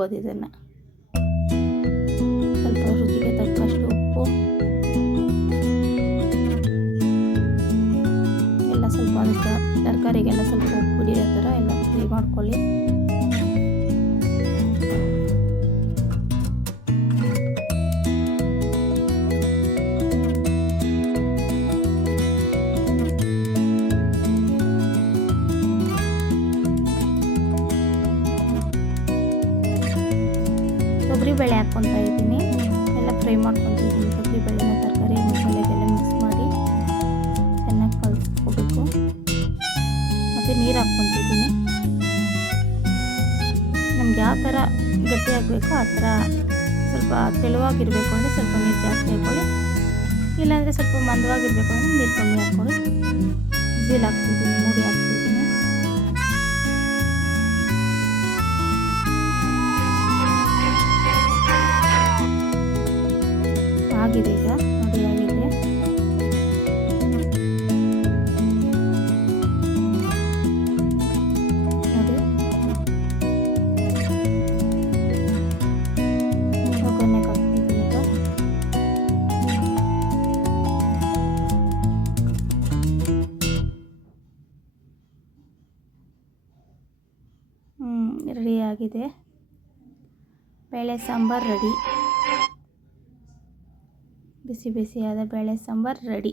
ಹುರ್ಕೋಬೋದು. ಇದನ್ನು ಸ್ವಲ್ಪ ರುಚಿಗೆ ತಕ್ಕಷ್ಟು ಉಪ್ಪು ಎಲ್ಲ ಸ್ವಲ್ಪ ಅದಕ್ಕೆ ತರಕಾರಿಗೆಲ್ಲ ಸ್ವಲ್ಪ ಉಪ್ಪು ಹಿಡಿಯೋ ಥರ ಎಲ್ಲ ಫ್ರೈ ಮಾಡ್ಕೊಳ್ಳಿ. ತೊಗರಿಬೇಳೆ ಹಾಕ್ಕೊತಾ ಇದ್ದೀನಿ, ಎಲ್ಲ ಫ್ರೈ ಮಾಡ್ಕೊತಾ ಇದ್ದೀನಿ. ತೊಗರಿಬೇಳೆನ ತರಕಾರಿ ಮಸಾಲೆಗೆಲ್ಲ ಮಿಕ್ಸ್ ಮಾಡಿ ಚೆನ್ನಾಗಿ ಕಲಿಸ್ಕೋಬೇಕು. ಮತ್ತು ನೀರು ಹಾಕ್ಕೊತಿದ್ದೀನಿ. ನಮ್ಗೆ ಯಾವ ಥರ ಗಟ್ಟಿ ಆಗಬೇಕು ಆ ಥರ ಸ್ವಲ್ಪ ತೆಳುವಾಗಿರಬೇಕು ಅಂದರೆ ಸ್ವಲ್ಪ ನೀರು ಜಾಸ್ತಿ ಹಾಕ್ಕೊಳ್ಳಿ, ಇಲ್ಲಾಂದರೆ ಸ್ವಲ್ಪ ಮಂದವಾಗಿರಬೇಕು ಅಂದರೆ ನೀರು ಕಮ್ಮಿ ಹಾಕ್ಕೊಳ್ಳಿ. ವಿಸಿಲ್ ಹಾಕ್ತಿದ್ದೀನಿ, ಮೂಡಿ ಹಾಕ್ತಿದ್ದೀನಿ. ಆಗಿದೆ, ಈಗ ನೋಡಿ ಆಗಿದೆ. ನೋಡಿ ಒಗ್ಗರಣೆಗೆ ಹಾಕ್ತಿದ್ದೀನಿ ಈಗ. ರೆಡಿ ಆಗಿದೆ. ಬೇಳೆ ಸಾಂಬಾರು ರೆಡಿ. ಬಿಸಿ ಬಿಸಿಯಾದ ಬೇಳೆ ಸಾಂಬಾರು ರೆಡಿ.